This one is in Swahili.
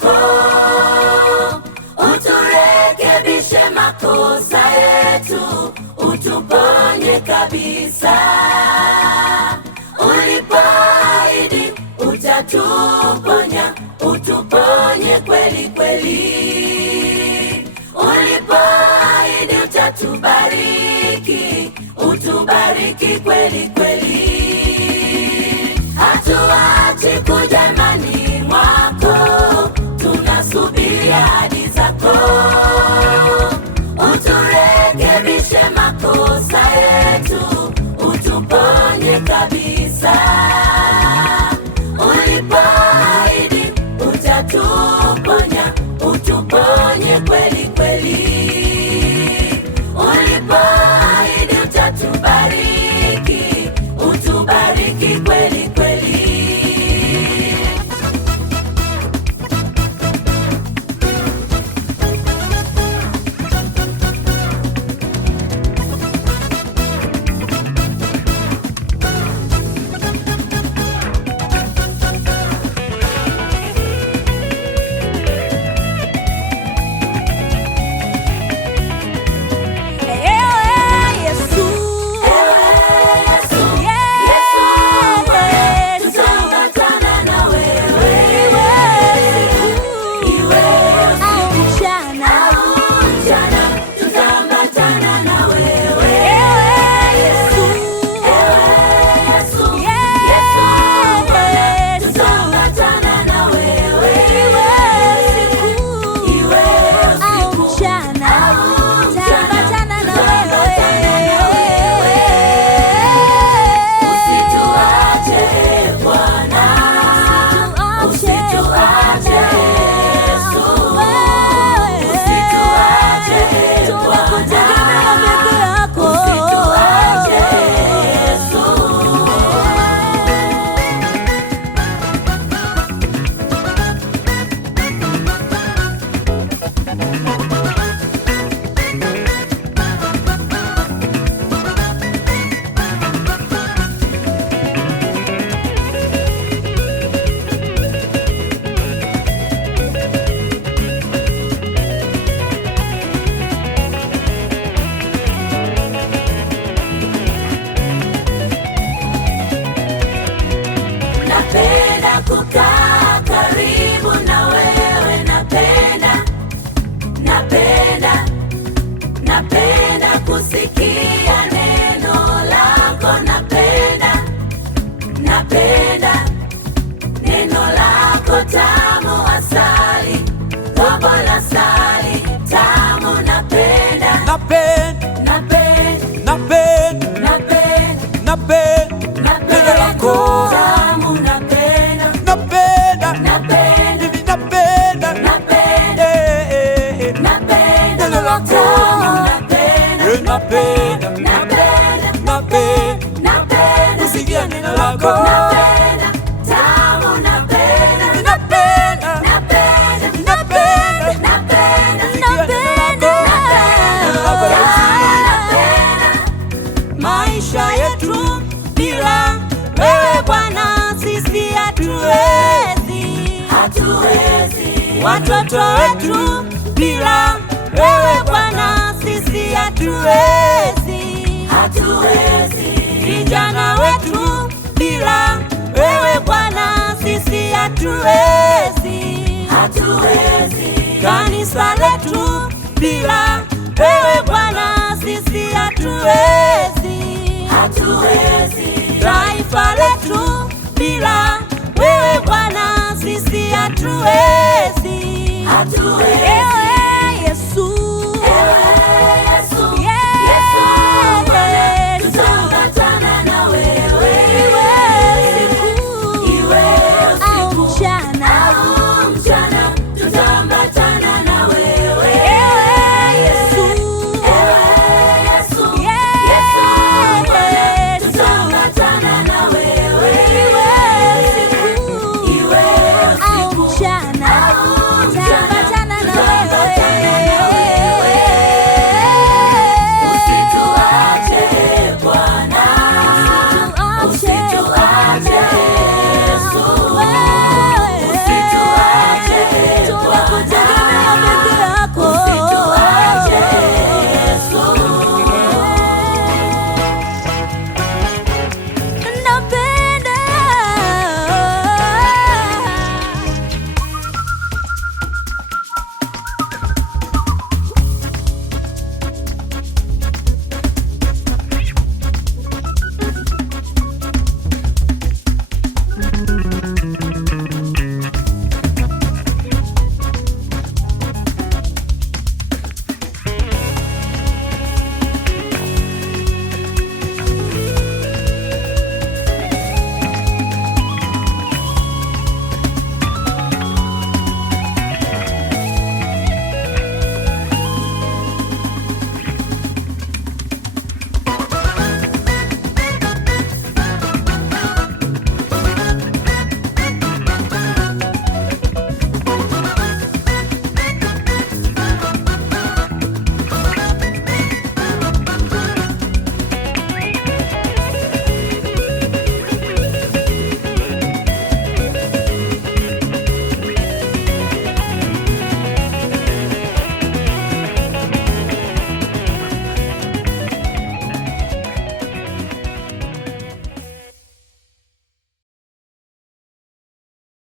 zako, uturekebishe makosa yetu, utuponye kabisa. Ulipoahidi utatuponya, utuponye kweli kweli. Ulipoahidi utatubariki, utubariki kweli kweli. Hatuachi kuja imani mwako, tunasubiria ahadi zako. Uturekebishe makosa yetu, utuponye kabisa. Ulipoahidi utatuponya, utuponye kweli kweli. Ulipoahidi utatubariki, utubariki kweli kweli. Napenda kukaa karibu na wewe, napenda kusikia neno lako, napenda neno lako tamu, asali, gombo la asali tamu, napenda neno lako tamu, napenda neno lako, kusikia neno lako, tamu, napenda maisha yetu bila wewe Bwana sisi hatuwezi. Watoto wetu bila wewe Bwana sisi hatuwezi. Vijana wetu bila wewe Bwana sisi hatuwezi. Kanisa letu bila wewe Bwana sisi hatuwezi. Taifa letu bila wewe Bwana sisi hatuwezi.